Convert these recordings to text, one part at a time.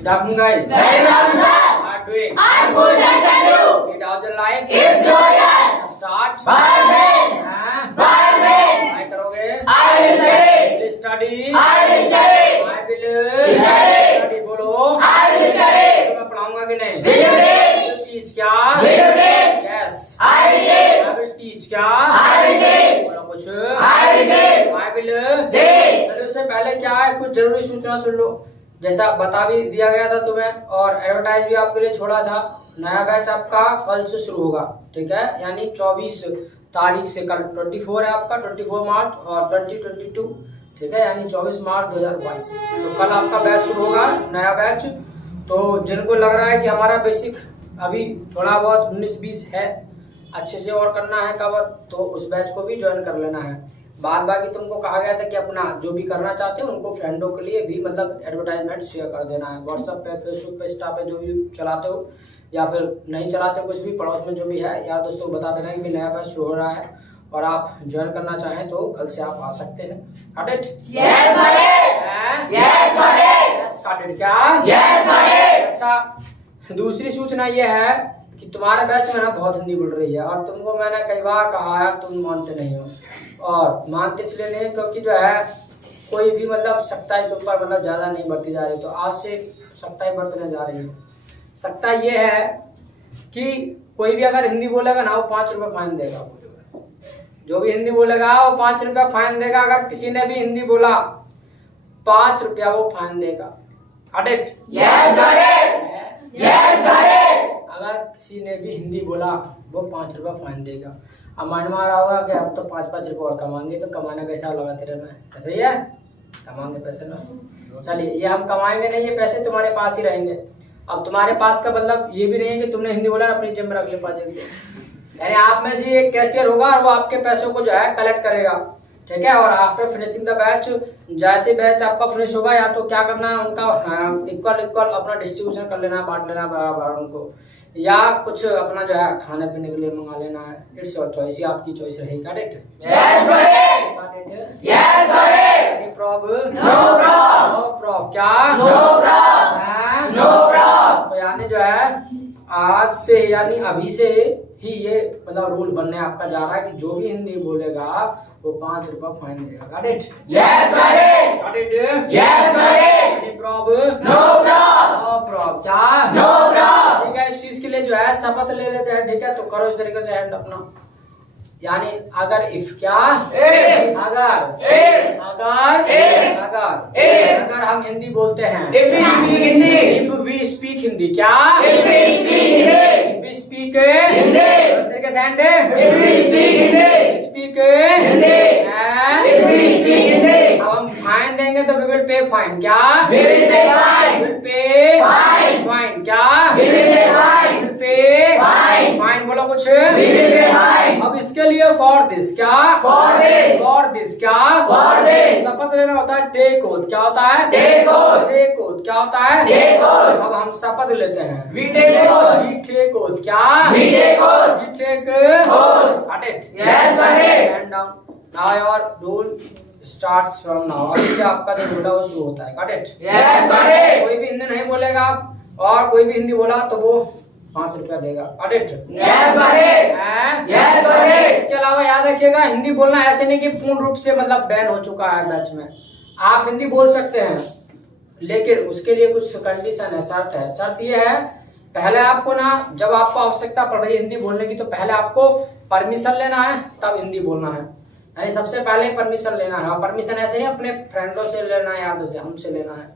Good afternoon, guys. Very well, sir. How are you doing? I'm good, thanks, and you? It how's your life? It's glorious. Start. By grace. By grace. क्या करोगे? I will study. Will study. I will study. I will Study. study. बोलो. I will study. तो मैं पढ़ाऊंगा कि नहीं? Will you teach? Teach क्या? Will you teach? Yes. I will teach. I will teach क्या? I will teach. बोलो कुछ. I will teach. I will Teach. तो उससे पहले क्या है, कुछ जरूरी सूचना सुन लो। जैसा बता भी दिया गया था तुम्हें और एडवर्टाइज भी आपके लिए छोड़ा था। नया बैच आपका कल से शुरू होगा, ठीक है, यानी 24 तारीख से। कल 24 है आपका, 24 मार्च और 2022, ठीक है, यानी 24 मार्च 2022। तो कल आपका बैच शुरू होगा, नया बैच। तो जिनको लग रहा है कि हमारा बेसिक अभी थोड़ा बहुत 19-20 है, अच्छे से और करना है कवर, तो उस बैच को भी ज्वाइन कर लेना है। बाद बाकी तुमको कहा गया था कि अपना जो भी करना चाहते हो उनको फ्रेंडों के लिए भी मतलब एडवर्टाइजमेंट शेयर कर देना है। व्हाट्सएप पे, फेसबुक पे, इंस्टा पे जो भी चलाते हो या फिर नहीं चलाते कुछ भी, पड़ोस में जो भी है यार दोस्तों को बता देना है कि नया बैच शुरू हो रहा है और आप ज्वाइन करना चाहें तो कल से आप आ सकते हैं। Got it? Yes, got it. Yes, got it. Yes, got it क्या? Yes, got it. अच्छा, दूसरी सूचना ये है कि तुम्हारे बैच में ना बहुत हिंदी बढ़ रही है और तुमको मैंने कई बार कहा है, तुम मानते नहीं हो। और मानते इसलिए नहीं क्योंकि जो है कोई भी मतलब सख्ताई तुम पर मतलब ज्यादा नहीं बढ़ती जा रही, तो आज से सख्ताई बढ़ने जा रही है। सख्ताई ये है कि कोई भी अगर हिंदी बोलेगा ना वो 5 रुपये फाइन देगा। जो भी हिंदी बोलेगा वो 5 रुपया फाइन देगा। अगर किसी ने भी हिंदी बोला 5 रुपया वो फाइन देगा। Got it? Yes, got it. Yes, got it. अगर किसी ने भी हिंदी बोला वो 5 रुपया फाइन देगा। अब माइंड में आ रहा होगा कि अब तो 5-5 रुपये और कमाएंगे, तो कमाने का हिसाब लगाते रहना है। ऐसा ही है, कमाएंगे पैसे ना। चलिए, ये हम कमाएंगे नहीं, ये पैसे तुम्हारे पास ही रहेंगे। अब तुम्हारे पास का मतलब ये भी नहीं है कि तुमने हिंदी बोला अपनी जेब में रख ले 5 रुपये, यानी आप में से एक कैशियर होगा और वो आपके पैसों को जो है कलेक्ट करेगा, ठीक है। और आफ्टर फिनिशिंग द बैच, जैसे बैच आपका फिनिश होगा या तो क्या करना है, उनका इक्वल अपना डिस्ट्रीब्यूशन कर लेना, बांट लेना बराबर उनको, या कुछ अपना जो है खाने पीने के लिए मंगा लेना है। इट्स योर चॉइस, ये आपकी चॉइस रहेगी। Got it? Yes, got it. Yes, got it. Any problem? No problem. No problem क्या? No problem. हाँ? No problem. तो यानी जो है आज से यानी अभी से ही ये मतलब रूल बनने आपका जा रहा है कि जो भी हिंदी बोलेगा वो 5 रुपया फाइन देगा। Got it? Yes, got it. Got it? Yes, got it. Any problem? No problem. No problem क्या? No problem. ठीक है, इस चीज के लिए जो है शपथ ले लेते हैं, ठीक है। तो करो इस तरीके से हैंड अपना, यानी अगर इफ क्या? If. अगर हम हिंदी बोलते हैं, If we speak Hindi. If we speak Hindi क्या? If we speak Hindi. If we speak Hindi. इस तरीके से hand, If we speak Hindi. Speak Hindi. If we speak Hindi. अब हम फाइन देंगे तो वी विल पे फाइन क्या? We will pay fine. Will pay Fine. Fine क्या? We will pay fine. Will pay Fine. Fine बोलो कुछ। We will pay fine. अब इसके लिए फॉर दिस क्या? For this. फॉर दिस क्या? For this. शपथ लेना होता है टेक ओथ। क्या होता है? Take oath. टेक ओथ क्या होता है? Take oath. अब हम शपथ लेते हैं। We take oath. We take oath क्या? We take oath. We take Oath. Got it? Yes, got it. Hand down. Now your rule starts from now. और इससे आपका जो रूल है वो शुरू होता है। Got it? Yes, got it. कोई भी हिंदी नहीं बोलेगा और कोई भी हिंदी बोला तो वो 5 रुपया देगा। Got it? Yes, got it. हैं? Yes, got it. इसके अलावा याद रखिएगा, हिंदी बोलना ऐसे नहीं कि पूर्ण रूप से मतलब बैन हो चुका है बैच में। आप हिंदी बोल सकते हैं लेकिन उसके लिए कुछ कंडीशन है, शर्त है। शर्त ये है, पहले आपको ना जब आपको आवश्यकता पड़ रही है हिंदी बोलने की तो पहले आपको परमिशन लेना है, तब हिंदी बोलना है। यानी सबसे पहले परमिशन लेना है, और परमिशन ऐसे नहीं अपने फ्रेंडों से लेना है, यादों से, हमसे लेना है,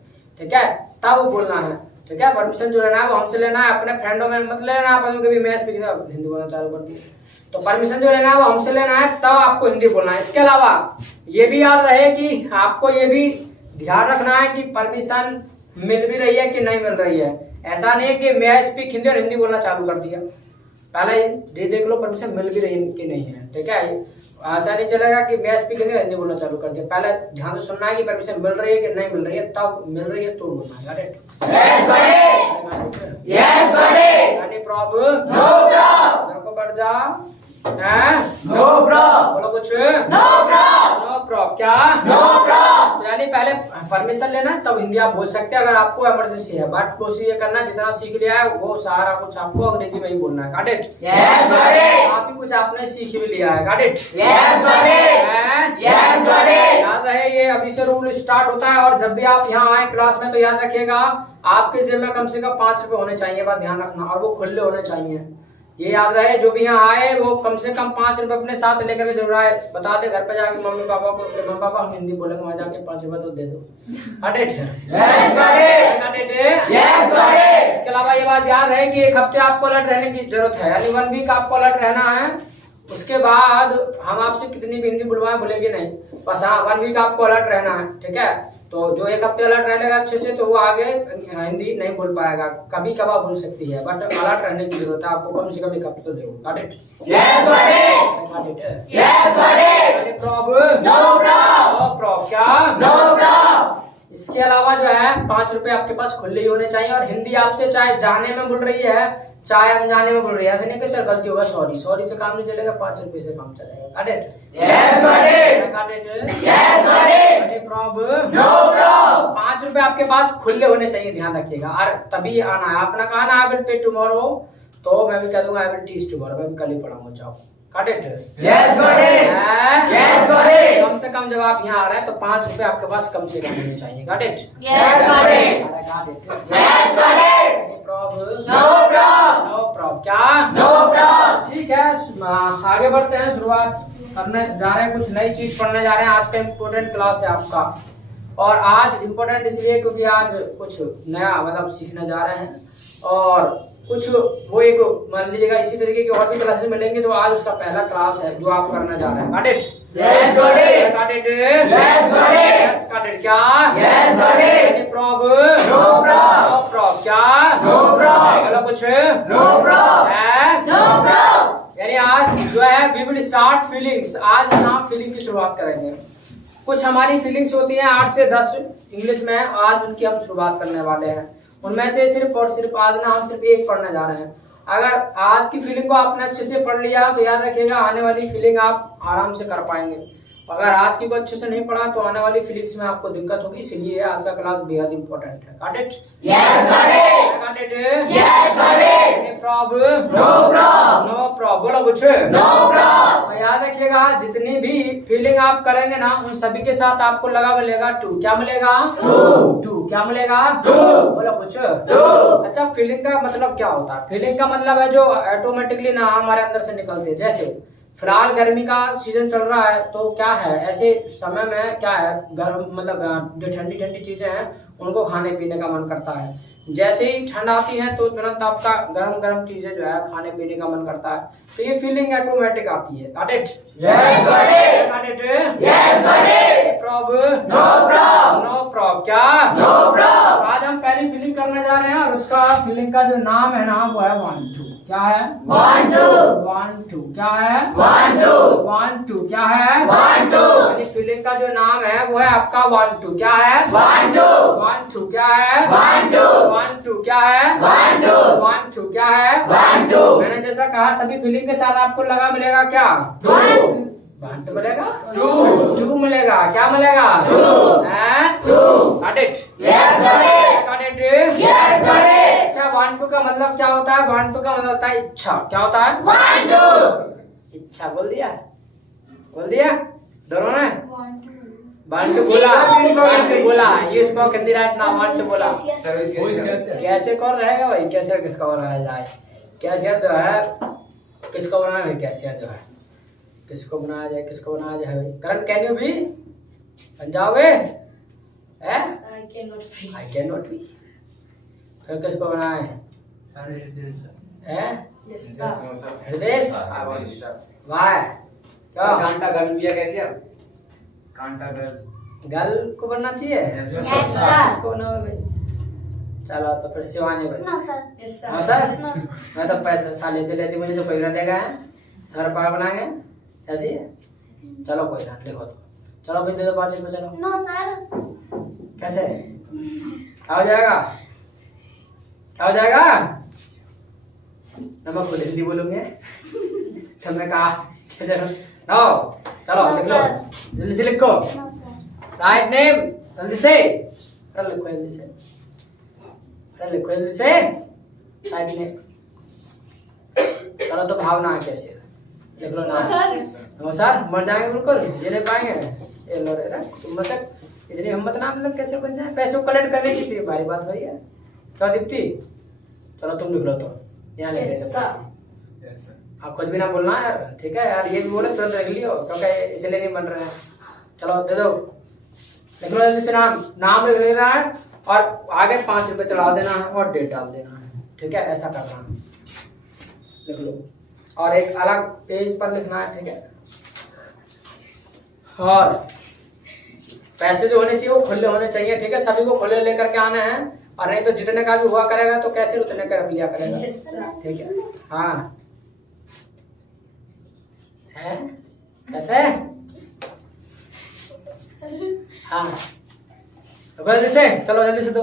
ठीक है, तब बोलना है, ठीक है। परमिशन जो लेना है वो हमसे लेना है, अपने फ्रेंडों में मत लेना। आप कभी मैं स्पीकिंग हिंदी बोलना चालू कर दी, तो परमिशन जो लेना है वो हमसे लेना है, तब आपको हिंदी बोलना है। इसके अलावा ये भी याद रहे कि आपको ये भी ध्यान रखना है कि परमिशन मिल भी रही है कि नहीं मिल रही है। ऐसा नहीं है कि मैं स्पीक हिंदी और हिंदी बोलना चालू कर दिया, पहले देख लो परमिशन मिल भी रही कि नहीं है, ठीक है। ऐसा नहीं चलेगा कि मैं स्पीक हिंदी और हिंदी बोलना चालू कर दिया, पहले ध्यान से सुनना है कि परमिशन मिल रही है कि नहीं मिल रही है, तब मिल रही है तो बोलना है। Yes, got it. Yes, got it. Any problem? No problem. इधर को बढ़ जा। हैं? No problem. बोलो कुछ। No problem. No problem. क्या? No problem. यानी पहले परमिशन लेना तब हिंदी आप बोल सकते हैं अगर आपको इमरजेंसी है, बट कोशिश ये करना जितना सीख लिया है वो सारा कुछ आपको अंग्रेजी में ही बोलना है। Got it? Yes got it. काफी कुछ आपने सीख भी लिया है। Got it? Yes got it. Yes got it. याद रहे ये अभी से रूल स्टार्ट होता है और जब भी आप यहाँ आए क्लास में तो याद रखिएगा आपके जेब में कम से कम 5 रुपए होने चाहिए, बात ध्यान रखना, और वो खुले होने चाहिए। ये याद रहे जो भी यहाँ आए वो कम से कम 5 रुपए अपने साथ लेकर के जरूर आए। बता दे घर पे जाके मम्मी पापा को, मम्मी पापा हम हिंदी बोलेंगे, वहां जाके 5 रुपए तो दे दो। Got it? Yes got it. Got it? Yes got it. इसके अलावा ये बात याद है कि एक हफ्ते आपको अलर्ट रहने की जरूरत है, यानी 1 वीक आपको अलर्ट रहना है। उसके बाद हम आपसे कितनी भी हिंदी बुलवाएं बोलेंगे नहीं, बस हाँ 1 वीक आपको अलर्ट रहना है, ठीक है? तो जो एक हफ्ते अलर्ट रहेगा अच्छे से तो वो आगे हिंदी नहीं बोल पाएगा, कभी कभार बोल सकती है, बट अलर्ट रहने की जरूरत है आपको कम से कम एक हफ्ते तो जरूर। Got it? Yes got it. Got it? Yes got it. यानी problem? No problem. No problem. क्या? No problem. इसके अलावा जो है 5 रुपए आपके पास खुले ही होने चाहिए, और हिंदी आपसे चाहे जाने में बोल रही है चाहे अनजाने में बोल रही है, ऐसे नहीं कि सर गलती होगा सॉरी, सॉरी से काम नहीं चलेगा, 5 रुपए से काम चलेगा। Got it? Yes got it. Got it? Yes got it. यानी प्रॉब्लम? No problem. 5 रुपए आपके पास खुले होने चाहिए, ध्यान रखिएगा, और तभी आना है। आपने कहा ना आई विल पे टुमारो, तो मैं भी कह दूंगा आई विल टीच टुमारो, मैं भी कल ही पढ़ाऊंगा। जाओ। Got it? Yes got it. Yes got it. कम से कम जब आप यहाँ आ रहे हैं तो 5 रुपए आपके पास कम से कम होने चाहिए। Got it? Yes got it. Got it? Yes got it. Problem? No problem. No problem. क्या? No problem. ठीक है, आगे बढ़ते हैं। शुरुआत करने जा रहे हैं, कुछ नई चीज पढ़ने जा रहे हैं। आज का इम्पोर्टेंट क्लास है आपका, और आज इम्पोर्टेंट इसलिए क्योंकि आज कुछ नया मतलब सीखने जा रहे हैं, और कुछ वो एक मान लीजिएगा इसी तरीके की और भी क्लासेस मिलेंगे, तो आज उसका पहला क्लास है जो आप करने जा रहे हैं। Got it? Yes got it. Got it? Yes got it. Yes got it? क्या? Yes got it. Problem? No problem. No problem. क्या? No problem. बोलो कुछ। No problem. है? No problem. यानी आज जो है वी विल स्टार्ट फीलिंग्स। आज हम फीलिंग की शुरुआत करेंगे। कुछ हमारी फीलिंग्स होती हैं 8 से 10 इंग्लिश में, आज उनकी हम शुरुआत करने वाले हैं। उनमें से सिर्फ और सिर्फ आज ना हम सिर्फ एक पढ़ने जा रहे हैं। अगर आज की फीलिंग को आपने अच्छे से पढ़ लिया तो याद रखिएगा आने वाली फीलिंग आप आराम से कर पाएंगे। अगर आज की को अच्छे से नहीं पढ़ा तो आने वाली फीलिंग्स में आपको दिक्कत होगी, इसलिए आज का क्लास बेहद इंपॉर्टेंट है। Got it? Yes got it. Got it? Yes got it. Any problem? No problem. No problem. बोलो कुछ। No problem. और याद रखिएगा जितनी भी फीलिंग आप करेंगे ना उन सभी के साथ आपको लगा मिलेगा टू। क्या मिलेगा? टू। क्या मिलेगा? बोलो कुछ। अच्छा, फीलिंग का मतलब क्या होता है? फीलिंग का मतलब है जो ऑटोमेटिकली ना हमारे अंदर से निकलती है। जैसे फिलहाल गर्मी का सीजन चल रहा है तो क्या है, ऐसे समय में क्या है, गर्म मतलब जो ठंडी ठंडी चीजें हैं उनको खाने पीने का मन करता है। जैसे ही ठंड आती है तो तुरंत आपका गरम गरम चीजें जो है खाने पीने का मन करता है, तो ये फीलिंग ऑटोमेटिक आती है। Got it? Yes got it. Got it? Yes got it. Problem? No problem. No problem. क्या? No problem. आज हम पहली फीलिंग करने जा रहे हैं और उसका फीलिंग का जो नाम है ना वो है 1 2। क्या है? 1 2। 1 2। क्या है? 1 2। 1 2। क्या है? 1 2। यानी फीलिंग का जो नाम है वो है आपका 1 2। क्या है? 1 2। 1 2। क्या है? 1 2। 1 2। क्या है? 1 2। 1 2। क्या है? 1 2। मैंने जैसा कहा सभी फीलिंग के साथ आपको लगा मिलेगा क्या? 2। 1 2 मिलेगा? 2। 2 मिलेगा। क्या मिलेगा? 2। हैं? 2। Got it? Yes got it. Got it? Yes got it. अच्छा, 1 2 का मतलब क्या होता है? 1 2 का मतलब होता है इच्छा। क्या होता है? 1 2। इच्छा। बोल दिया? बोल दिया दोनों ने? 1 2 बोला। 1 2 बोला। You spoke Hindi right now. 1 2 बोला। कैसे कौन रहेगा भाई? कैशियर किसका बनाया जाए? कैशियर जो है किसको बनाया भाई? कैशियर जो है किसको बनाया जाए? किसको बनाया जाए भाई? करण, कैन यू बी? बन जाओगे? I can not be. फिर किसको बनाए हैं? हृदय। वाह, क्या कांटा गल भी है कैसे अब? कांटा गल गल को बनना चाहिए? Yes, sir. Yes, sir. किसको ना हो भाई? चलो तो फिर शिवानी भाई। No, sir. Yes, हाँ sir. सर, मैं तो पैसे साल लेते लेते मुझे जो पैसा देगा है सर पार बनाएंगे ऐसी है। चलो कोई ना, लिखो तो। चलो भाई दे दो 5 रुपए। चलो No, sir. कैसे क्या हो जाएगा? क्या हो जाएगा? नमक बोले हिंदी बोलोगे तो मैं कहा कैसे नो चलो लिख लो जल्दी से लिखो राइट नेम जल्दी से अरे लिखो जल्दी से अरे लिखो जल्दी से राइट नेम चलो तो भावना है कैसे लिख लो नाम नमस्कार मर जाएंगे बिल्कुल ये नहीं पाएंगे ये लो रे तुम मतलब इतनी हिम्मत ना मतलब कैसे बन जाए पैसे को कलेक्ट करने की थी भारी बात वही है क्या दीप्ति चलो तुम लिख लो तो यहाँ लिख लेते Yes, sir. आप खुद भी ना बोलना यार ठीक है यार ये भी बोले तुरंत लिख लियो क्योंकि इसलिए नहीं बन रहे हैं चलो दे दो लिख लो जल्दी से नाम लिख लेना है और आगे 5 रुपए चढ़ा देना है और डेट डाल देना है ठीक है ऐसा करना है लिख लो और एक अलग पेज पर लिखना है ठीक है और पैसे जो होने चाहिए वो खुले होने चाहिए ठीक है सभी को खुले लेकर के आना है और नहीं तो जितने का भी हुआ करेगा तो कैसे उतने का लिया करेगा ठीक है हाँ है कैसे हाँ तो जल्दी से चलो जल्दी से दो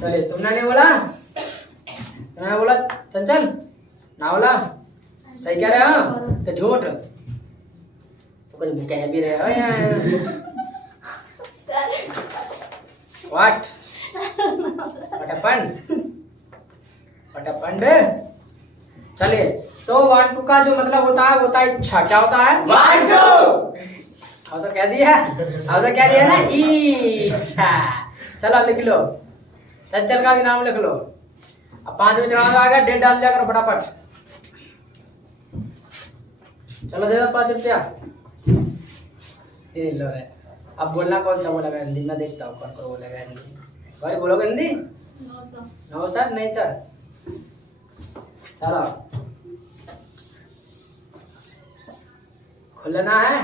चलिए तुमने नहीं बोला तुमने बोला चंचल ना बोला सही कह रहे हो तो झूठ तो कुछ कह भी रहे हो यार व्हाट व्हाट हैपेंड चलिए तो 1 2 का जो मतलब होता है इच्छा क्या होता है 1 2 अब तो कह दिया ना इच्छा चलो लिख लो चंचल का भी नाम लिख लो अब 5 में चढ़ा आएगा डेट डाल दिया करो फटाफट चलो दे दो 5 रुपया ये लो रे अब बोलना कौन सा बोलेगा हिंदी में देखता हूँ कौन सा बोलेगा हिंदी भाई बोलोगे हिंदी नो सर नहीं सर चलो खुलना है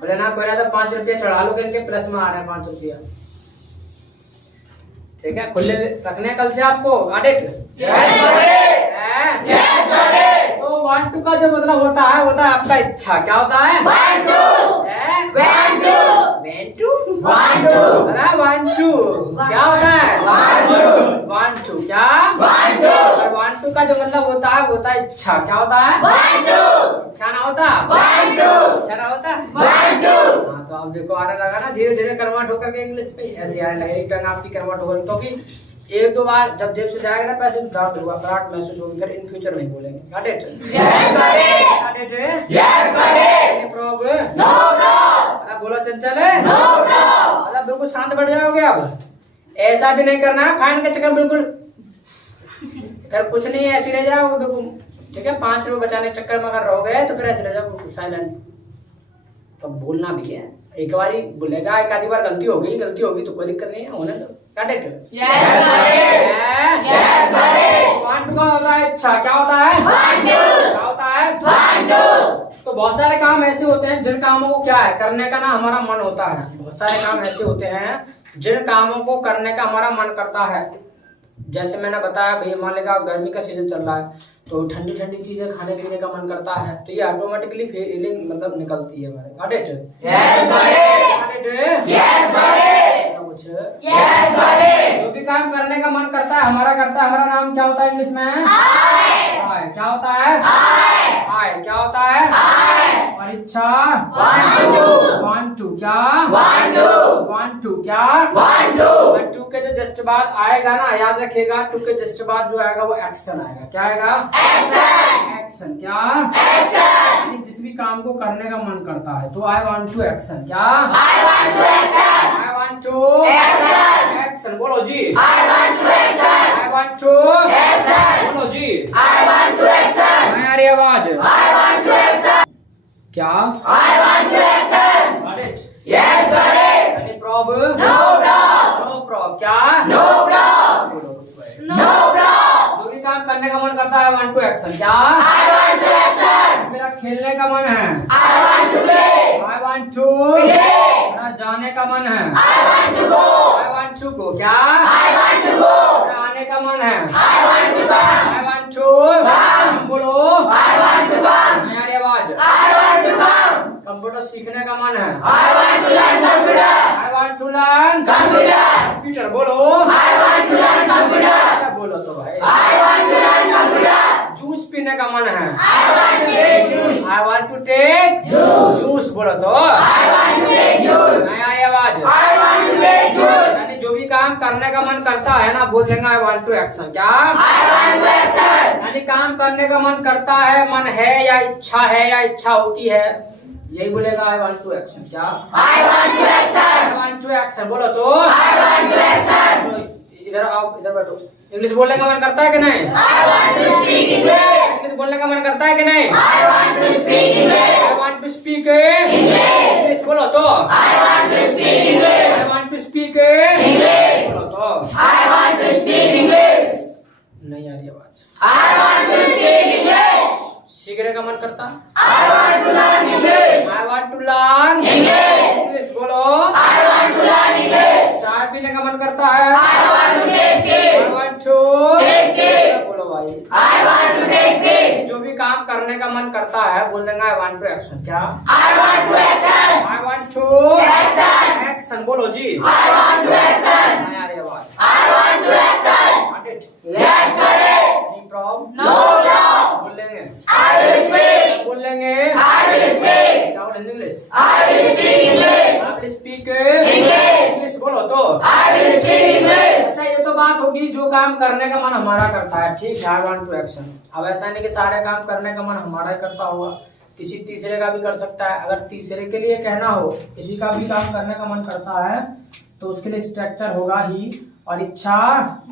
कोई ना तो 5 रुपया चढ़ा लो इनके प्लस में आ रहे हैं 5 रुपया ठीक है खुले रखने कल से आपको ऑडिट तो 1 2 का जो मतलब होता है आपका इच्छा क्या होता है 1 2 अरे 1 2 क्या होता है 1 2 क्या 1 2 और 1 2 का जो मतलब होता है इच्छा क्या होता है 1 2 इच्छा ना होता 1 2 इच्छा ना होता 1 2 हाँ तो अब देखो आने लगा ना धीरे धीरे करवाट होकर के इंग्लिश पे ऐसे आने लगे एक टंग आपकी करवाट होगी क्योंकि 1 2 बार जब जेब से जाएगा ना पैसे तो दर्द होगा फराट महसूस होगी फिर इन फ्यूचर नहीं बोलेंगे got it Yes, sir. Any problem No, no. अरे बोलो चंचल है No, no. मतलब बिल्कुल शांत बैठ जाओगे अब ऐसा भी नहीं करना फाइन के चक्कर बिल्कुल फिर कुछ नहीं ऐसे रह जाओगे बिल्कुल ठीक है 5 रुपए बचाने के चक्कर में अगर रहोगे तो फिर ऐसे रह जाओगे बिल्कुल साइलेंट तो बोलना भी है एक बारी बोलेगा एक आधी बार गलती होगी तो कोई दिक्कत नहीं है होने दो got it Yes, sir. Yes, sir. 1 2 का होता है इच्छा क्या होता है 1 2 क्या होता है 1 2 तो बहुत सारे काम ऐसे होते हैं जिन कामों को क्या है करने का ना हमारा मन होता है बहुत सारे काम ऐसे होते हैं जिन कामों को करने का हमारा मन करता है जैसे मैंने बताया भैया मान लेगा गर्मी का सीजन चल रहा है तो ठंडी ठंडी चीजें खाने पीने का मन करता है तो ये ऑटोमेटिकली फीलिंग मतलब निकलती है हमारे got it Yes, sir. Got it Yes, sir. कुछ Yes, sir. जो भी काम करने का मन करता है हमारा नाम क्या होता है इंग्लिश में आय क्या होता है आय क्या होता है और इच्छा 1 2 क्या 1 2 1 2 क्या 1 2 और 2 के जो जस्ट बाद आएगा ना याद रखिएगा 2 के जस्ट बाद जो आएगा वो एक्शन आएगा क्या आएगा एक्शन क्या यानी जिस भी काम को करने का मन करता है तो आई वांट टू एक्शन क्या आई वांट टू एक्शन बोलो जी आई वांट टू बोलो जी मैं आ रही आवाज क्या Got it? Yes, sir. Any problem? No problem. No problem. क्या No problem. बोलो कुछ भाई। No problem. जो भी काम करने का मन करता है वांट टू एक्शन क्या I want to action. मेरा खेलने का मन है I want to play. I want to Play. मेरा जाने का मन है I want to go. I want to go क्या I want to go. मेरा आने का मन है I want to come. I want to Come. बोलो I want to come. मेरी आवाज I want to come. Computer सीखने का मन है I want to learn computer. I want to learn Computer. Computer बोलो I want to learn computer. क्या बोलो तो भाई I want to learn computer. मन है? I want to take juice. I want to take juice बोलो तो। I want to take juice. नहीं आई आवाज? I want to take juice. यानी जो भी काम करने का मन करता है ना, बोल देंगे आई वांट टू एक्शन। क्या? I want to action. यानी काम करने का मन करता है, मन है या इच्छा होती है, यही बोलेगा आई वांट टू एक्शन। क्या? I want to action. I want to action बोलो तो। I want to action. इधर आओ, इधर बैठो। इंग्लिश बोलने का मन करता है कि नहीं? I want to speak English. English बोलने का मन करता है कि नहीं? I want to speak English. I want to speak English बोलो तो। I want to speak English. I want to speak English. बोलो तो। I want to speak English. नहीं आ रही आवाज। I want to speak English. सीखने का मन करता? I want to learn English. I want to learn English. English बोलो। I want to learn English. चाय पीने का मन करता है? I want to take I tea. Want to Take tea. बोलो भाई। I want to take tea. जो भी काम करने का मन करता है, बोल देंगे आई वांट टू एक्शन। क्या? I want to action. I want to Action. Action बोलो जी। I want to action. नहीं आ रही आवाज। I want to action. Got it? Yes, got it. Any problem? No problem. बोल लेंगे। I will speak. बोल लेंगे। I will speak. क्या बोल English? I will speak English. आप स्पीक English. इंग्लिश बोलो तो। I will speak English. अच्छा, ये तो बात होगी जो काम करने का मन हमारा करता है, ठीक है, आई वांट टू एक्शन। अब ऐसा नहीं कि सारे काम करने का मन हमारा ही करता होगा, किसी तीसरे का भी कर सकता है। अगर तीसरे के लिए कहना हो, किसी का भी काम करने का मन करता है, तो उसके लिए स्ट्रक्चर होगा ही और इच्छा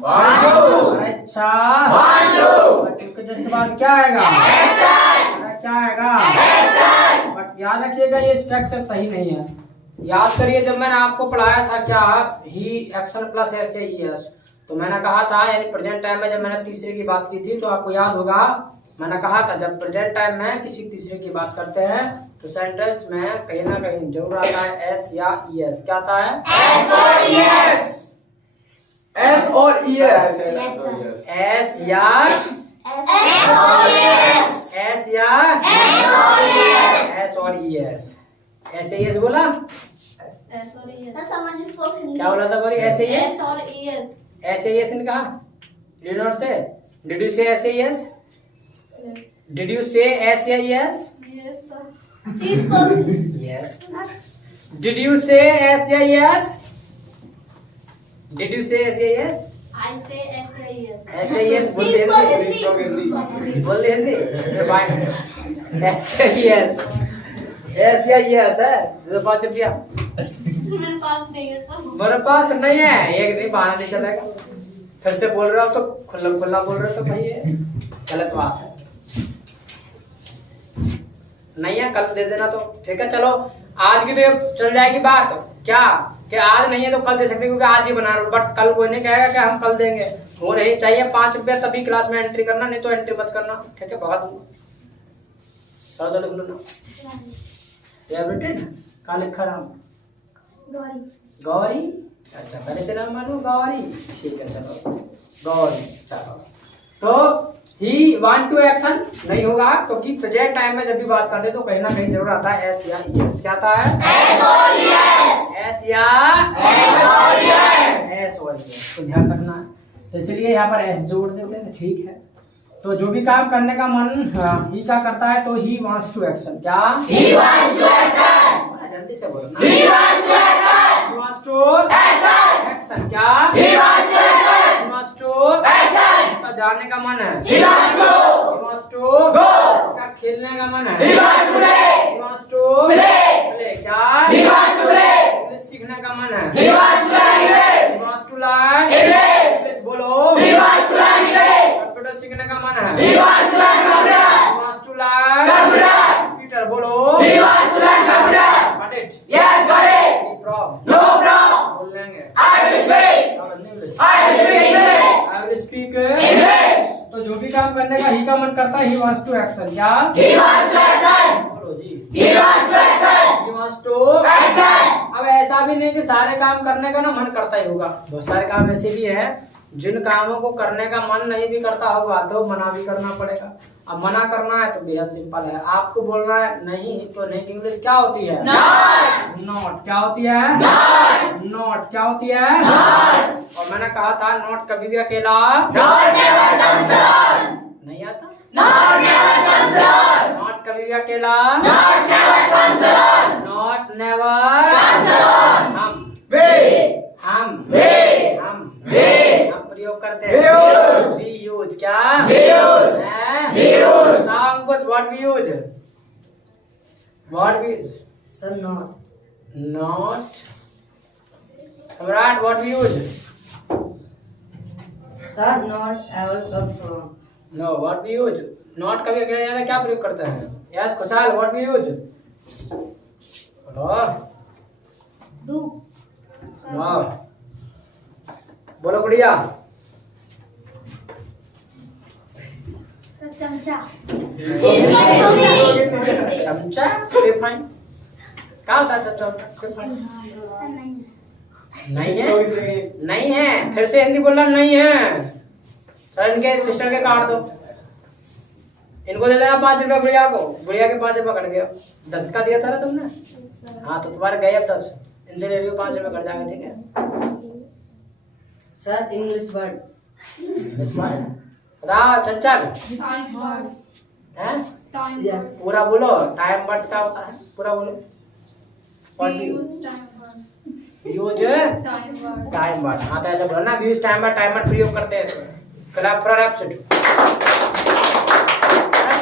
और इच्छा और इसके जस्ट बाद क्या आएगा? और क्या आएगा? बट याद रखिएगा ये स्ट्रक्चर सही नहीं है। याद करिए जब मैंने आपको पढ़ाया था क्या, he action plus S A E S, तो मैंने कहा था, यानी प्रेजेंट टाइम में जब मैंने तीसरे की बात की थी तो आपको याद होगा, मैंने कहा था जब प्रेजेंट टाइम में किसी तीसरे की बात करते हैं तो सेंटेंस में कहीं ना कहीं जरूर आता है एस या ई एस। क्या आता है? S or yes. S or ES. S या S or yes. एस या S or yes. एस और ई एस। ऐसे ई एस बोला? क्या बोला था बोली? ऐसे ही ऐसे ही ऐसे कहा? डिड नॉट से? डिड यू से ऐसे ही यस? डिड यू से ऐसे ही यस? यस। डिड यू से ऐसे ही यस? डिड यू से ऐसे ही यस? ऐसे ही यस बोल हिंदी, बोल हिंदी भाई। ऐसे ही यस, ऐसे ही यस है। तो 5 रुपया मेरे पास नहीं है, एक दिन बहाना नहीं चलेगा। फिर से बोल रहे हो तो खुला बोल रहे हो तो भाई ये गलत बात है। नहीं है कल दे देना तो ठीक है। चलो आज की तो ये चल जाएगी बात क्या कि आज नहीं है तो कल दे सकते, क्योंकि आज ही बना रहे हो, बट कल कोई नहीं कहेगा कि हम कल देंगे। वो नहीं चाहिए 5 रुपया तभी क्लास में एंट्री करना, नहीं तो एंट्री मत करना, ठीक है? भगा दूंगा। चलो तो लिख लो ना, कहा लिखा नाम गौरी। अच्छा पहले से नाम मालूम गौरी, ठीक है चलो गौरी। चलो तो ही वांट टू एक्शन नहीं होगा, क्योंकि प्रेजेंट टाइम में जब भी बात करते तो कहीं ना कहीं जरूर आता है एस या ई एस। क्या आता है? S or yes. एस या S or yes. एस और ई एस, तो ध्यान रखना है। तो इसलिए यहाँ पर एस जोड़ देते हैं, ठीक है। तो जो भी काम करने का मन ही क्या करता है, तो ही वांट्स टू एक्शन। क्या? He wants to action. जल्दी से बोलो ना। He wants to action. He wants to Action. Action. क्या? He wants to action. He wants to Action. इसका जाने का मन है। He wants to He wants to go. इसका खेलने का मन है। He wants to play. He wants to Play. play। क्या? He wants to play. English सीखने का मन है। He wants to learn He English. wants to learn English. English बोलो। He wants to learn English. Computer सीखने का मन है। He wants to learn computer. He wants to learn Computer. Computer बोलो। He wants to learn computer. Got it? Yes, got it. Any problem? No problem. बोल लेंगे। I will speak. English. I will speak English. I will speak English. तो जो भी काम करने का ही का मन करता है, he wants to action। क्या? He wants to action. बोलो जी। He wants to action. He wants to Action. अब ऐसा भी नहीं कि सारे काम करने का ना मन करता ही होगा, बहुत सारे काम ऐसे भी हैं जिन कामों को करने का मन नहीं भी करता होगा तो मना भी करना पड़ेगा। अब मना करना है तो बेहद सिंपल है, आपको बोलना है नहीं, तो नहीं की इंग्लिश क्या होती है? Not. नॉट। क्या होती है? Not. नॉट। क्या होती है? Not. और मैंने कहा था नॉट कभी भी अकेला Not never comes alone. नहीं आता। Not never comes alone. Not कभी भी अकेला. Not never comes alone. Not never Comes alone. हम We. हम We. हम प्रयोग करते हैं. We use. We use क्या? We use. हैं? We use. Now Ankush what we use? What we use? Sir, not. Not. Samrat what we use? Sir, not ever comes alone. No what we use? Not कभी अकेला जाना क्या प्रयोग करते हैं? Yes खुशहाल what we use? बोलो. Do. No. बोलो गुड़िया. Sir, चमचा. चमचा रिफाइन क्या होता है चमचा रिफाइन Sir, नहीं. नहीं है नहीं है फिर से हिंदी बोलना नहीं है सर इनके सिस्टर के काट दो इनको दे देना 5 रुपया गुड़िया के 5 रुपया कट गया 10 का दिया था ना तुमने हाँ तो तुम्हारे गए अब 10 इनसे ले लियो 5 रुपया कट जाएंगे ठीक है Sir, English word. बताओ चंचल Time words. हैं Time Yes. पूरा बोलो टाइम वर्ड्स क्या होता है पूरा बोलो We use time words. Use Time words. Time word हाँ तो ऐसा बोलो ना यूज टाइम वर्ड प्रयोग करते हैं प्रैप्सड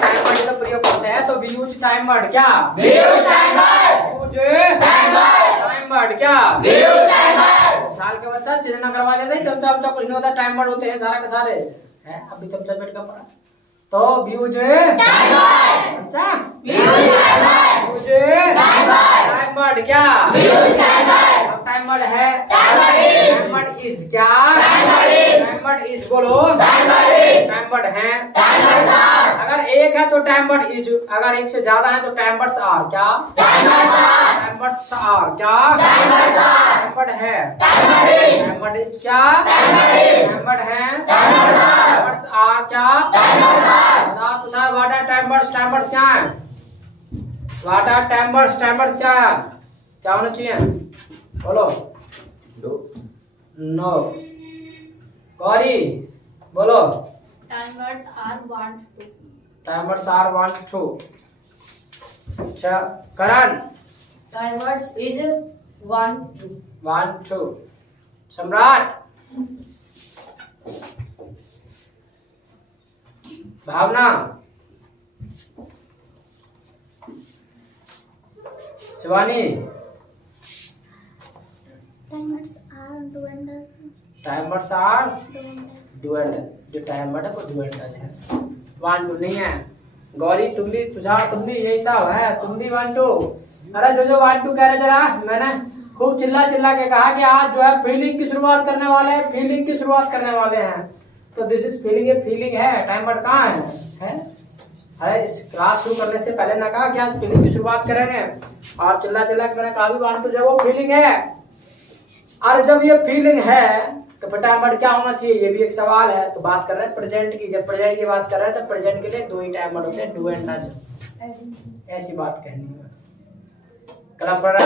टाइम वर्ड का प्रयोग करते हैं तो वी यूज टाइम वर्ड क्या We use time word. Use Time word. Time word क्या We use time word. साल के बच्चा चीजें ना करवा लेते हैं चमचा वमचा कुछ नहीं होता टाइम वर्ड होते हैं सारा के सारे हैं अभी चमचा पेट का पड़ा तो वी यूज Time word. अच्छा We use time word. Use Time word. Time word क्या We use time word. अब टाइम वर्ड है Time word is. Time word is क्या Time word is. Time word is बोलो Time word is. Time word है Time words are. अगर एक है तो टाइम वर्ड इज अगर एक से ज्यादा है तो टाइम वर्ड्स आर क्या Time words are. Time words are क्या Time words are. Time word है Time word is. Time word is क्या Time word is. Time word है Time words are. Time words are क्या Time words are. बता तू साहब what are time words क्या है व्हाट आर टाइम वर्ड्स क्या है क्या होना चाहिए बोलो नो गौरी बोलो Time words are want to. Time words are want to अच्छा Karan Time words is want to. Want to Samrat Bhavna Shivani Time words are do and does. Time words are Do and does. Do and जो time word है वो do and does है want to नहीं है गौरी तुम भी तुषार तुम भी यही सब है तुम भी वांट टू अरे जो वांट टू कह रहे जरा मैंने खूब चिल्ला चिल्ला के कहा कि आज जो है फीलिंग की शुरुआत करने वाले हैं तो दिस इज फीलिंग ये फीलिंग है टाइम वर्ड कहाँ है अरे इस क्लास शुरू करने से पहले ना कहा कि आज फीलिंग की शुरुआत करेंगे और चिल्ला चिल्ला के मैंने कहा भी वांट टू जो है वो फीलिंग है और जब ये फीलिंग है तो फिर टाइम वर्ड क्या होना चाहिए ये भी एक सवाल है तो बात कर रहे हैं प्रेजेंट की जब प्रेजेंट की बात कर रहे हैं तो प्रेजेंट के लिए 2 ही टाइम वर्ड होते हैं डू एंड डज ऐसी बात कहनी है कला पर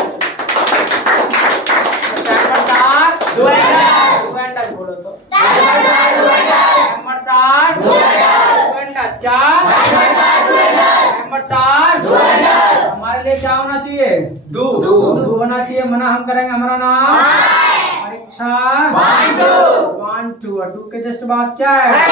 time word are Do and do and does बोलो तो Time words are do and does. टाइम word are Do and does. Do and does क्या Time words are do and does. टाइम word are Do and does. हमारे लिए क्या होना चाहिए Do. डू होना चाहिए मना हम करेंगे हमारा नाम परीक्षा Want to. वांट टू और टू के जस्ट बाद क्या है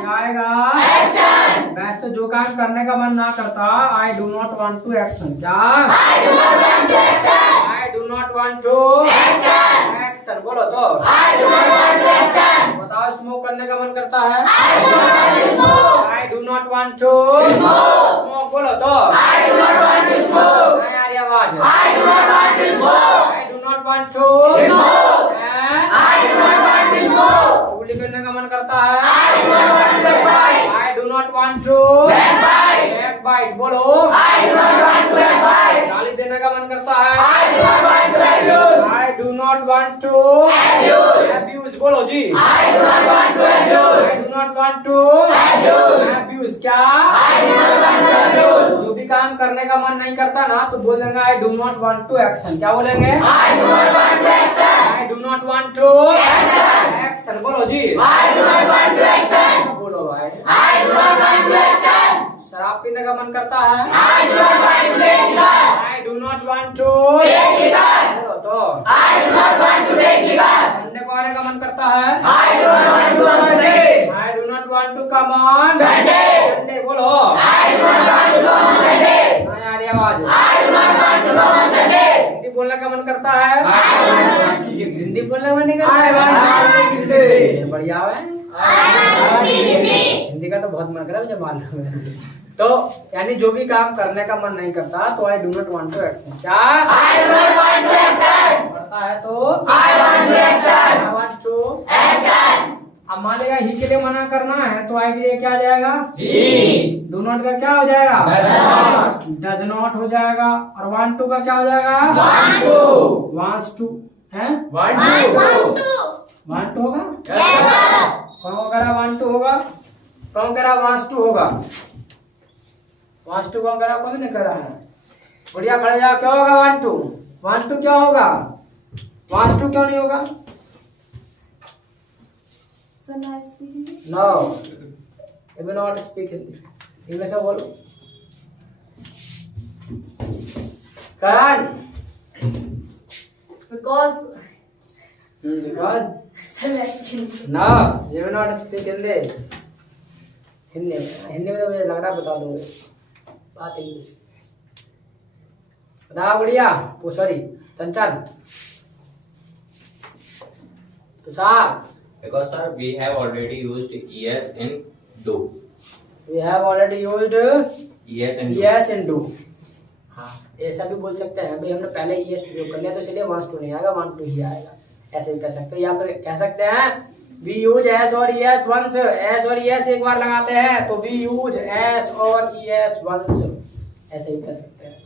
क्या आएगा Action. वैसे तो जो काम करने का मन ना करता I do not want to action क्या I do not want to action. I do not want to Action. Action बोलो तो I do not want to action. बताओ स्मोक करने का मन करता है I do not want to smoke. I do not want to Smoke. Smoke बोलो तो I do not want to smoke. नहीं आ रही आवाज I do not want to smoke. I do not want to Smoke. I do not want to smoke. चूली करने का मन करता है I do not want to backbite. I do not want to Backbite. Backbite बोलो I do not want to backbite. गाली देने का मन करता है I do not want to abuse. I do not want to Abuse. Abuse बोलो जी I do not want to I abuse. Do not want to Abuse. Abuse क्या I do not want to abuse. जो भी काम करने का मन नहीं करता ना तो बोल देंगे I do not want to action क्या बोलेंगे I do not want to action. I do not want to Action. Action बोलो जी I do not want to action. बोलो भाई? I do not want to action. शराब पीने का मन करता है? I do not want to take liquor. I do not want to Take liquor. बोलो तो। I do not want to take liquor. Sunday को आने का मन करता है? I do not want to go on Sunday. I do not want to come on Sunday. Sunday बोलो। I do not want to go on Sunday. हाँ यार ये आवाज। I do not want to go on Sunday. Hindi बोलने का मन करता है? I do not want to Hindi बोलने का मन नहीं करता I want to speak Hindi. बढ़िया है। Hindi. हिंदी का तो बहुत मन कर रहा है मुझे मालूम है। तो यानी जो भी काम करने का मन नहीं करता तो I do not want to action. क्या I do not want to action. करता है तो I want to action. I want to. Action. अब मान लिया ही के लिए मना करना है तो आई के लिए क्या आ जाएगा? He. डू नॉट का क्या हो जाएगा? Does डज नॉट हो जाएगा। और वांट टू का क्या हो जाएगा? Want to. वांट्स टू है। Want I to. want to. Want to होगा। Yes, sir. कौन कह रहा वांट टू होगा? कौन कह रहा वांट्स टू होगा? वांट्स टू कौन कह रहा? कोई नहीं कह रहा है। बढ़िया खड़े जाओ। क्या होगा वांट टू? वांट टू क्या होगा? वांट्स टू क्यों नहीं होगा? So now I speak Hindi. No you will not speak Hindi. English में बोलो। करण Because because sir, I speak Hindi. No you will not speak Hindi. Hindi में तो मुझे लग रहा है बता दोगे बात इंग्लिश। बताओ गुड़िया। वो sorry Chanchal Tushar. Because sir, we have already used yes in do. We have already used Yes and do. yes and do। हाँ ऐसा भी बोल सकते हैं भाई हमने पहले yes प्रयोग कर लिया तो इसलिए wants to नहीं आएगा want to ही आएगा। ऐसे भी कह सकते हैं या फिर कह सकते हैं we use as और yes once। as और yes एक बार लगाते हैं तो we use as और yes once ऐसे भी कह सकते हैं।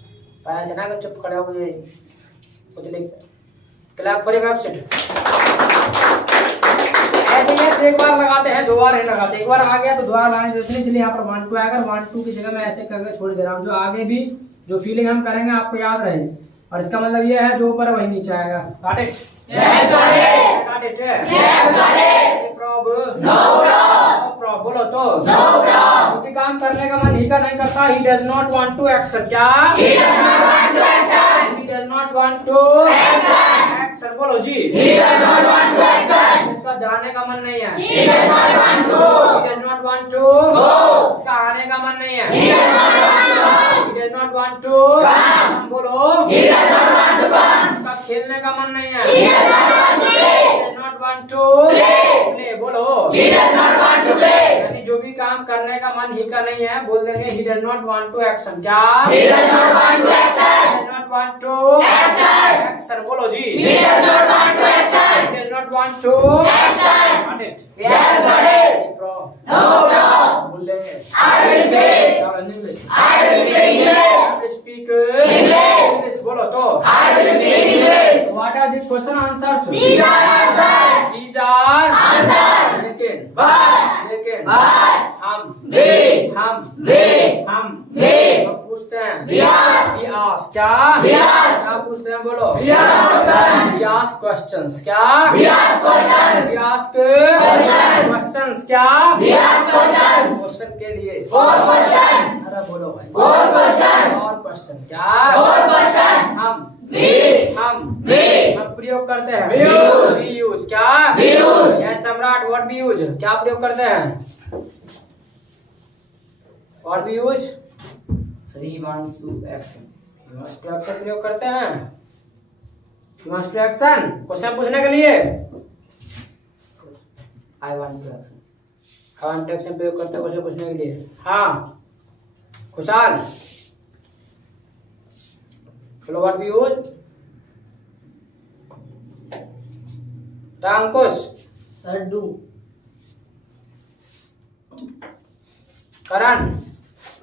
पर ऐसे ना कि चुप खड़े हो गए कुछ नहीं। Clap for website. ऐसे yes एक बार लगाते हैं दो बार नहीं लगाते। एक बार आ गया तो दोबारा लगाने की जरूरत नहीं इसलिए यहाँ पर want to आएगा। want to की जगह मैं ऐसे करके छोड़ दे रहा हूँ जो आगे भी जो फीलिंग हम करेंगे आपको याद रहे। और इसका मतलब ये है जो ऊपर है वही नीचे आएगा। Got it? Yes, got it. Got it? Yes, got it. Any problem? No problem. No problem। बोलो तो No problem. जो भी काम करने का मन ही का नहीं करता he does not want to action। क्या He does not want to action. he does not want to Action. action बोलो जी। He does not want to action. इसका जाने का मन नहीं है। He does not want to go. he does not want to Go. इसका आने का मन नहीं है। He does not want to come. he does not want to Come. बोलो He does not want to come. इसका खेलने का मन नहीं है। He does not want to play. he does not want to Play. play बोलो। He does not want to play. यानी जो भी काम करने का मन ही का नहीं है बोल देंगे he does not want to action। क्या He does not want to he action. does not want to Action. action बोलो जी। He does not want to he action. does not want to Action. Got it? Yes, got it. Pro No problem. बोल लेंगे। I will speak. Now in English I will speak English. speak English. बोलो तो I will speak English. what are the question answers? These are answers. these are Answers. लेकिन But हम we पूछते हैं We ask. we ask क्या We ask. क्या पूछते हैं बोलो we ask questions. we ask questions क्या We ask questions. we ask Questions. questions क्या We ask questions. क्वेश्चन के लिए Four questions. अरे बोलो भाई Four questions. और क्वेश्चन क्या Four questions. हम We हम प्रयोग करते हैं We use. we use क्या We use. यस सम्राट व्हाट we use क्या प्रयोग करते हैं what we use Sir, he wants to action. he wants to action प्रयोग करते हैं he wants to action question पूछने के लिए I want to action. I want to action प्रयोग करते हैं क्वेश्चन पूछने के लिए हाँ खुशाल चलो what we use Ankush Sir, do. Karan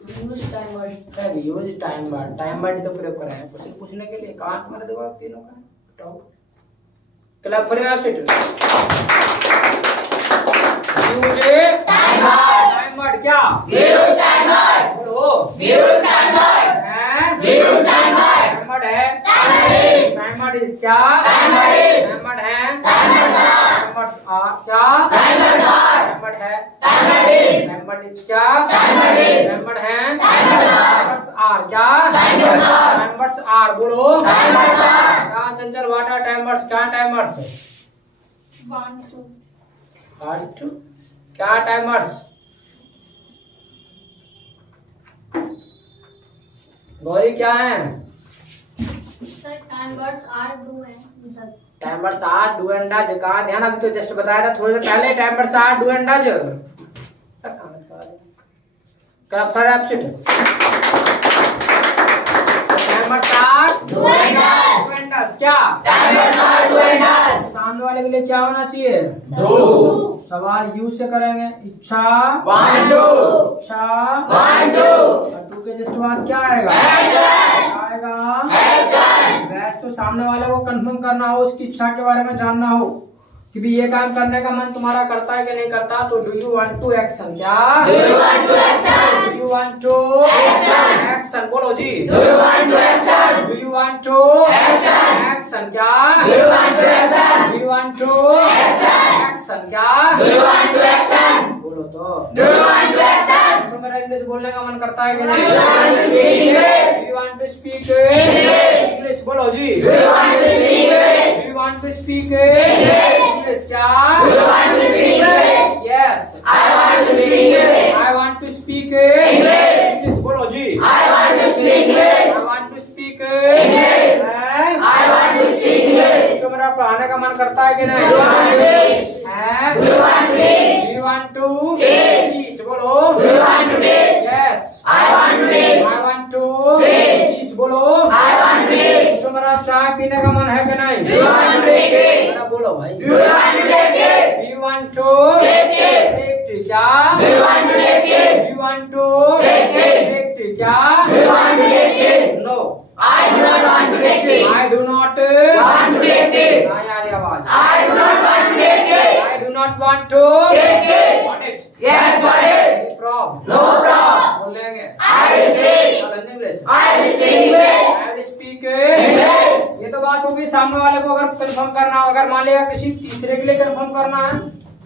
Use time words. Use time word तो प्रयोग करा है क्वेश्चन पूछने के लिए कहाँ तुम्हारा दिमाग तीनों का बताओ club for website use time word क्या We use time word. बोलो We use time word. हैं We use time word. Time word है Time word is. Time word is क्या Time word is. Time word है Time words are. Time word are क्या Time words are. Time word है Time word is. Time is क्या? Member हैं members are क्या? Members are बोलो क्या? Chanchal what are timers? क्या टाइमर्स? 1 2 क्या टाइमर्स? गौरी क्या है? सर टाइमर्स आर 2 है 10 timers are do and does. कहाँ ध्यान? अभी तो जस्ट बताया था थोड़ी देर पहले timers are do and does. For absent timers are do and does क्या? Timers are do and does. सामने वाले के लिए क्या होना चाहिए? डू। सवाल यू से करेंगे। इच्छा वन डू। इच्छा वन डू। और डू के जस्ट बाद क्या आएगा? एक्शन। क्या आएगा? एक्शन। वैसे तो सामने वाले को कंफर्म करना हो, उसकी इच्छा के बारे में जानना हो कि भी ये काम करने का मन तुम्हारा करता है कि नहीं करता, तो do you want to action क्या? Do you want to action? Do you want to action? Action बोलो जी। Do you want to action? Do you want to action? Action क्या? Do you want to action? Do you want to action? Action क्या? Do you want to action? बोलो तो। Do you want to action? तो मेरा English बोलने का मन करता है कि नहीं? Do you want to speak English? Do you want to speak English? English बोलो जी। Do you want to speak English? Do you want to speak English? English क्या? Do you want to speak English? Yes. I want to speak English. I want to speak English. English बोलो जी। I want to speak English. I want to speak English. हैं? I want to speak English. तो मेरा पढ़ाने का मन करता है कि नहीं? Do you want to teach? हैं? Do you want to teach? Do you want to Teach. teach बोलो। Do you want to teach? Yes. I want to teach. I want to Teach. teach बोलो। I want to teach. तो मेरा चाय पीने का मन है कि नहीं? Do you want to take it? मेरा बोलो भाई। Do you want to take it? Do you want to Take it. take it क्या? Do you want to take it? Do you want to Take it. take it क्या? Do you want to take it? No. I do not want to take it. I do not Want to take it. हाँ यार ये आवाज। I do not want to take it. I do not want to Take it. want it. Yes, got it. No problem. No problem. बोलेंगे। I will speak. चलो English. I will speak English. I will speak English. ये तो बात होगी सामने वाले को अगर कंफर्म करना हो, अगर मान लिया किसी तीसरे के लिए कंफर्म करना है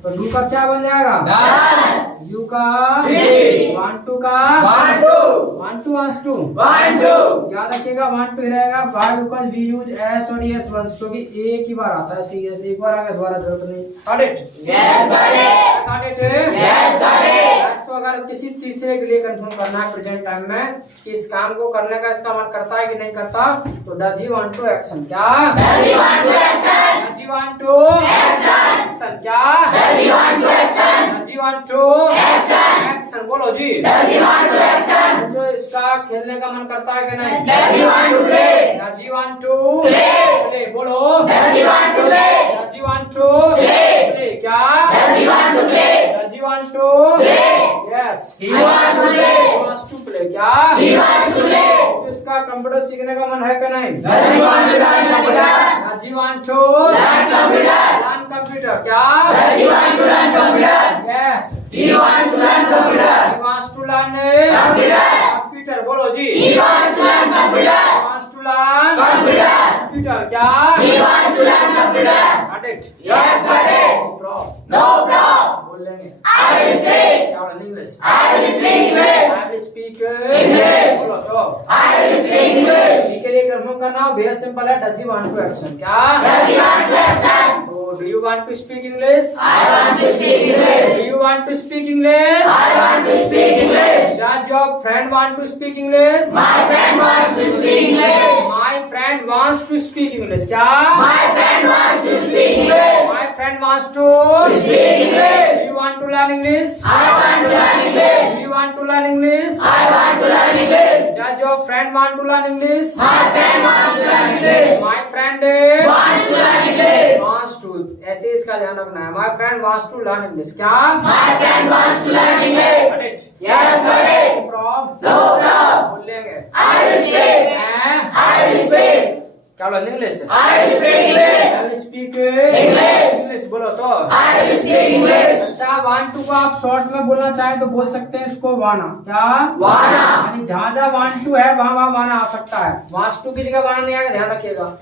तो डू का क्या बन जाएगा? Dance. यू का Three. वन टू का Want to. One two wants to. Want to. याद रखिएगा वन टू ही रहेगा। By because we use s और एस वंस, क्योंकि एक ही बार आता है सी एस, एक बार आगे दोबारा जरूरत नहीं। Got it? Yes, got it. Got it? Yes, got it. आज तो अगर किसी तीसरे के लिए कंफर्म करना है प्रेजेंट टाइम में कि इस काम को करने का इसका मन करता है कि नहीं करता, तो does you want to action क्या? Does he want to action? Does you want to Action. Action क्या? Does he want to action? Does you want to Action. Action बोलो जी। Does he want to action? मुझे इसका खेलने का मन करता है कि नहीं? Does he want to play? Does you want to Play. Play बोलो। Does he want to play? Does you want to Play. Play क्या? Does he want to play? Does you want to Play. Yes He wants to play. wants to play क्या? He wants to play. इसका computer सीखने का मन है कि नहीं? Does he want to learn computer? Does you want to Learn computer. Learn computer क्या? Does he want to learn computer? Yes He wants to learn computer. he wants to learn Computer. Computer बोलो जी। He wants to learn computer. he wants to learn Computer. Computer क्या? He wants to learn computer. Got it? Yes, got it. No problem. No problem. बोल लेंगे। I will speak. क्या बोला? English. I will speak English. I will speak English. बोलो तो। I will speak English. इसी के लिए कंफर्म करना हो, बेहद सिंपल है। Does you want to action क्या? Does he want to action? तो do you want to speak English? I want to speak English. Do you want to speak English? I want to speak English. Does your friend want to speak English? My friend wants to speak English. My friend wants to speak English क्या? My friend wants to speak English. My friend wants to Speak English. Do you want to learn English? I want to learn English. Do you want to learn English? I want to learn English. Does your friend want to learn English? My friend wants to learn English. My friend Wants to learn English. Wants to, ऐसे इसका ध्यान रखना है। My friend wants to learn English क्या? My friend wants to learn English. Got it? Yes, got it. Problem No problem. बोल लेंगे। I will speak. हैं? I will speak. क्या बोला? English. I will speak English. I will speak English. English बोलो तो। I will speak English. अच्छा want to को आप शॉर्ट में बोलना चाहे तो बोल सकते हैं इसको वाना क्या? वाना. यानी जहाँ जहाँ वांट टू है वहाँ वहाँ वाना आ सकता है। वांट्स टू की जगह वाना नहीं आएगा, ध्यान रखिएगा।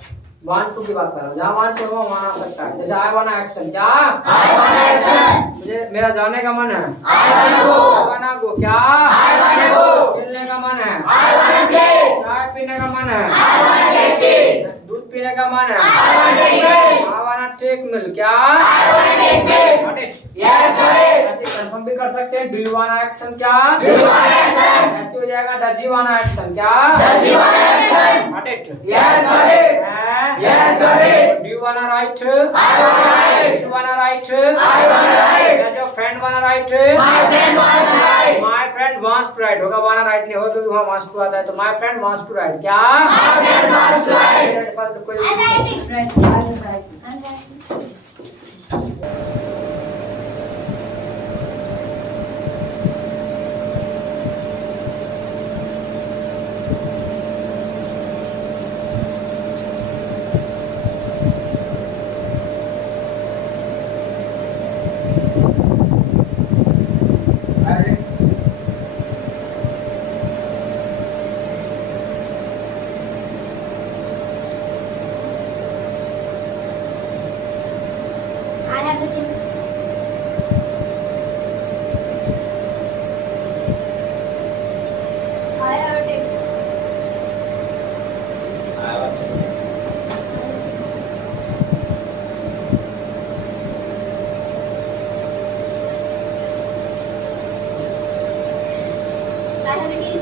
वांट टू की बात कर रहा हूँ, जहाँ वांट टू है वहाँ वाना आ सकता है। जैसे आई वाना एक्शन क्या? I want action. मुझे मेरा जाने का मन है। I want to go. I wanna go। क्या? I wanna go. खेलने का मन है। I wanna play. चाय पीने का मन है। I wanna take tea. दूध पीने का मन है। I wanna take milk. I wanna take milk। क्या? I wanna take milk. Got it? Yes, got it. ऐसे कंफर्म भी कर सकते हैं। Do you wanna action? क्या? Do you wanna action? ऐसे हो जाएगा does you wanna action? क्या? Does he wanna action? Got it? Yes, got it. हैं? Yes, got it. Do you wanna write? I wanna write. Do you wanna write? I wanna write. Does your friend wanna write? My friend wants to write. My friend wants to write। होगा wanna write नहीं होगा क्योंकि वहाँ wants to आता है। तो my friend wants to write। क्या? My friend wants to write. कोई I'm writing. Right. I will write. I'm writing. I have written. I have written. I also. I have written.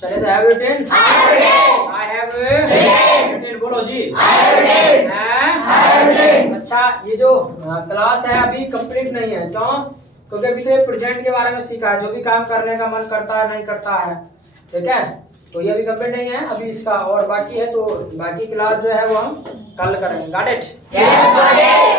चले तो have written? I have written. I have Written. written। बोलो जी। I have written. हैं? I have written. अच्छा ये जो class है अभी कंप्लीट नहीं है। क्यों? क्योंकि अभी तो ये प्रेजेंट के बारे में सीखा है। जो भी काम करने का मन करता है नहीं करता है। ठीक है? तो ये अभी कंप्लीट नहीं है। अभी इसका और बाकी है। तो बाकी क्लास जो है वो हम कल करेंगे। Got it? Yes, got it.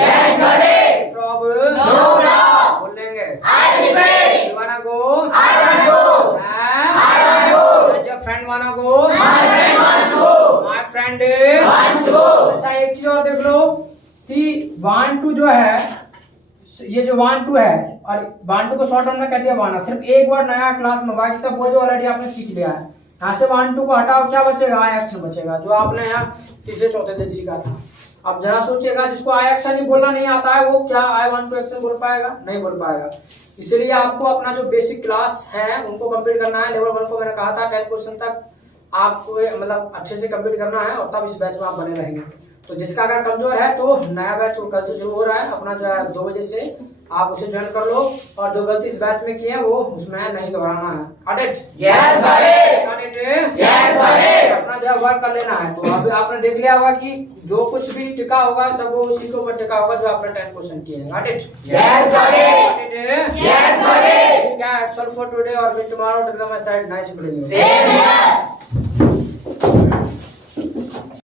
Yes, got it. Problem No problem. बोल देंगे। I will say. You wanna go? I wanna go. हैं? I wanna go. Does your friend wanna go? My friend wants to go. My friend Wants to go. अच्छा एक चीज और देख लो कि want to जो है ये जो want to है और want to को शॉर्ट फॉर्म में कहते हैं wanna। सिर्फ एक वर्ड नया क्लास में, बाकी सब वो जो ऑलरेडी आपने सीख लिया है। यहाँ से want to को हटाओ, क्या बचेगा? आई एक्शन बचेगा, जो आपने यहाँ तीसरे चौथे दिन सीखा था। अब जरा सोचिएगा जिसको आई एक्शन ही बोलना नहीं आता है वो क्या आई वांट टू एक्शन बोल पाएगा? नहीं बोल पाएगा। इसलिए आपको अपना जो बेसिक क्लास है उनको कंप्लीट करना है। लेवल 1 को मैंने कहा था 10 क्वेश्चन तक आपको मतलब अच्छे से कंप्लीट करना है और तब इस बैच में आप बने रहेंगे। तो जिसका अगर कमजोर है तो नया बैच कल से शुरू हो रहा है अपना जो है 2 बजे से, आप उसे ज्वाइन कर लो। और जो गलती इस बैच में की है वो उसमें नहीं दोहराना है। Got it? Yes, got it. Got it? Yes, got it. अपना जो है वर्क कर लेना है। तो अभी आपने देख लिया होगा कि जो कुछ भी टिका होगा सब वो उसी के ऊपर टिका होगा जो आपने 10 क्वेश्चन किए हैं। Got it? Yes, got it. Got it? Yes, got it. ठीक है, that's all for today और फिर tomorrow to my side nice playing. Same here.